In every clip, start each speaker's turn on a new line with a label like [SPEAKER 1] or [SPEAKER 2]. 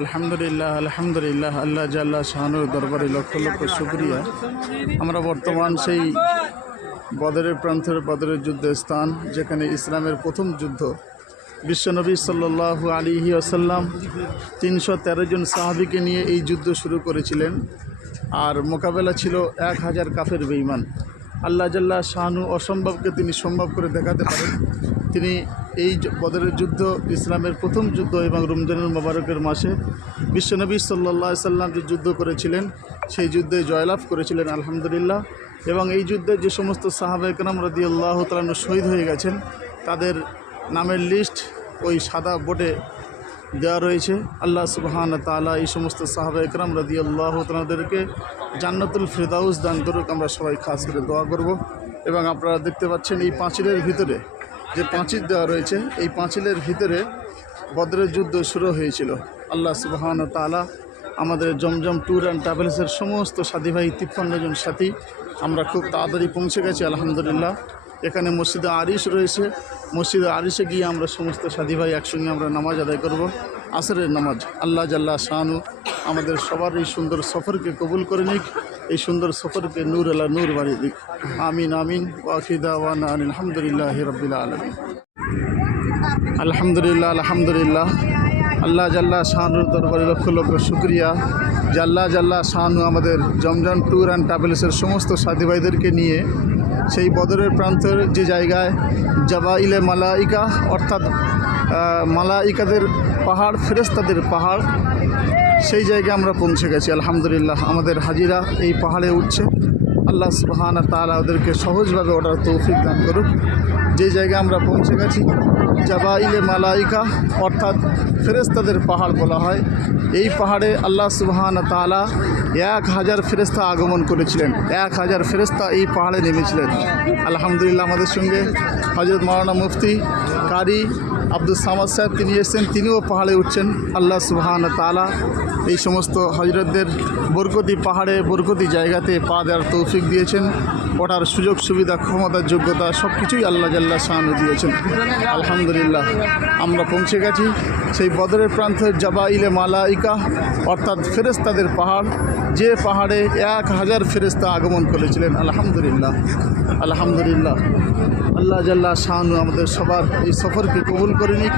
[SPEAKER 1] আলহামদুলিল্লাহ আলহামদুলিল্লাহ, আল্লাহ জাল্লা শাহানুর দরবারে লক্ষ লক্ষ শুক্রিয়া। আমরা বর্তমান সেই বদরের প্রান্তের বদরের যুদ্ধের স্থান, যেখানে ইসলামের প্রথম যুদ্ধ। বিশ্বনবী সাল্লু আলিহি আসাল্লাম তিনশো তেরো জন সাহাবিকে নিয়ে এই যুদ্ধ শুরু করেছিলেন। আর মোকাবেলা ছিল এক হাজার কাফের বেইমান আল্লাহ জাল্লাহ শাহানু অসম্ভবকে তিনি সম্ভব করে দেখাতে পারেন। তিনি এই বদরের যুদ্ধ ইসলামের প্রথম যুদ্ধ এবং রমজানুল মোবারকের মাসে বিশ্বনবী সাল্লা সাল্লাম যে যুদ্ধ করেছিলেন, সেই যুদ্ধে জয়লাভ করেছিলেন, আলহামদুলিল্লাহ। এবং এই যুদ্ধে যে সমস্ত সাহাবা একরাম রদি আল্লাহ তালানু শহীদ হয়ে গেছেন, তাদের নামের লিস্ট ওই সাদা বোর্ডে দেওয়া রয়েছে। আল্লাহ সুবহান তাআলা এই সমস্ত সাহাবা একরাম রাদি আল্লাহ তাদেরকে জান্নাতুল ফেদাউস দান করুক। আমরা সবাই খাস করে দোয়া করব। এবং আপনারা দেখতে পাচ্ছেন এই পাঁচিলের ভিতরে যে পাঁচিল দেওয়া রয়েছে, এই পাঁচিলের ভিতরে বদরের যুদ্ধ শুরু হয়েছিল। আল্লাহ সুবহান তাআলা আমাদের জমজম ট্যুর অ্যান্ড ট্রাভেলসের সমস্ত সাথী ভাই, তিপ্পান্ন জন সাথী, আমরা খুব তাড়াতাড়ি পৌঁছে গেছি, আলহামদুলিল্লাহ। এখানে মসজিদে আরিশ রয়েছে। মসজিদে আরিশে গিয়ে আমরা সমস্ত সাথী ভাই একসঙ্গে আমরা নামাজ আদায় করব। আসরের নামাজ, আল্লাহ জাল্লাহ শাহানু আমাদের সবার এই সুন্দর সফরকে কবুল করে নিক। এই সুন্দর সফরকে নূর আল্লাহ নূর বাড়িয়ে দিক। আমিন আমিন ওয়াকিদা ওয়ানা আলহামদুলিল্লাহ রবিল আলমিন। আলহামদুলিল্লাহ আলহামদুলিল্লাহ। আল্লাহ জাল্লাহ শাহানুর দরবারে লক্ষ লক্ষ শুক্রিয়া। জাল্লাহ জাল্লাহ শাহানু আমাদের জমজম ট্যুর অ্যান্ড ট্রাভেলসের সমস্ত সাথী ভাইদেরকে নিয়ে সেই বদরের প্রান্তের যে জায়গায় জাবাইলে মালাইকা, অর্থাৎ মালাইকাদের পাহাড় ফেরেস্তাদের পাহাড়, সেই জায়গায় আমরা পৌঁছে গেছি, আলহামদুলিল্লাহ। আমাদের হাজিরা এই পাহাড়ে উঠছে। আল্লাহ সুবহান তাআলা ওদেরকে সহজভাবে ওঠার তৌফিক দান করুক। যে জায়গায় আমরা পৌঁছে গেছি, জাবাইলে মালাইকা, অর্থাৎ ফেরেস্তাদের পাহাড় বলা হয়, এই পাহাড়ে আল্লাহ সুবহান তালা এক হাজার ফেরেস্তা আগমন করেছিলেন। এক হাজার ফেরেস্তা এই পাহাড়ে নেমেছিলেন। আলহামদুলিল্লাহ আমাদের সঙ্গে হজরত মাওলানা মুফতি কারি আব্দুল সামাদ সাহেব, তিনি এসছেন, তিনিও পাহাড়ে উঠছেন। আল্লাহ সুবাহান তালা এই সমস্ত হজরতদের বরকতি পাহাড়ে, বরকতি জায়গাতে পা দেওয়ার তৌফিক দিয়েছেন। ওঠার সুযোগ, সুবিধা ক্ষমতার যোগ্যতা সব কিছুই আল্লাহ জাল্লা শাহানু দিয়েছেন। আলহামদুলিল্লাহ, আমরা পৌঁছে গেছি। সেই বদরের প্রান্তের জাবাইলে মালাইকা, অর্থাৎ ফেরেস্তাদের পাহাড়, যে পাহাড়ে এক হাজার ফেরেস্তা আগমন করেছিলেন। আলহামদুলিল্লাহ আলহামদুলিল্লাহ। আল্লাহ জাল্লাহ শাহানু আমাদের সবার এই সফরকে কবুল করে নিক,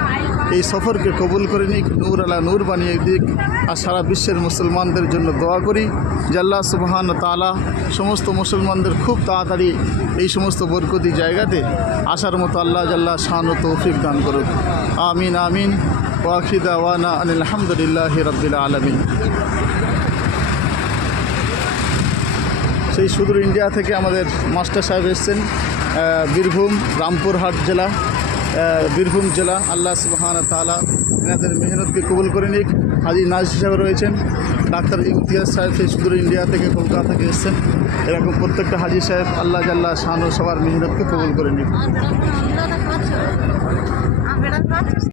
[SPEAKER 1] এই সফরকে কবুল করে নিক, নূর আলা নূর বানিয়ে দিক, আর সারা বিশ্বের মুসলমানদের জন্য দোয়া করি। জাল্লাহ সুবহান তালা সমস্ত মুসলমানদের খুব তাড়াতাড়ি এই সমস্ত বরকতি জায়গাতে আসার মতো আল্লাহ জাল্লাহ শান ও তৌফিক দান করুক। আমিন আমিন। ওয়াখিদা ওয়ানা আলহামদুলিল্লাহ রবিল আলমিন। সেই সুদূর ইন্ডিয়া থেকে আমাদের মাস্টার সাহেব এসছেন বীরভূম, রামপুরহাট জেলা বীরভূম জেলা। আল্লাহ সুবহান তালা এনাদের মেহনতকে কবুল করে নিক। হাজি নাজ হিসাবে রয়েছেন ডাক্তার ইমতিয়াজ সাহেব সেই সুদূর ইন্ডিয়া থেকে কলকাতা থেকে এসছেন। এরকম প্রত্যেকটা হাজির সাহেব আল্লাহ জাল্লাহ শাহানু সবার মেহনতকে কবল করে
[SPEAKER 2] আমরা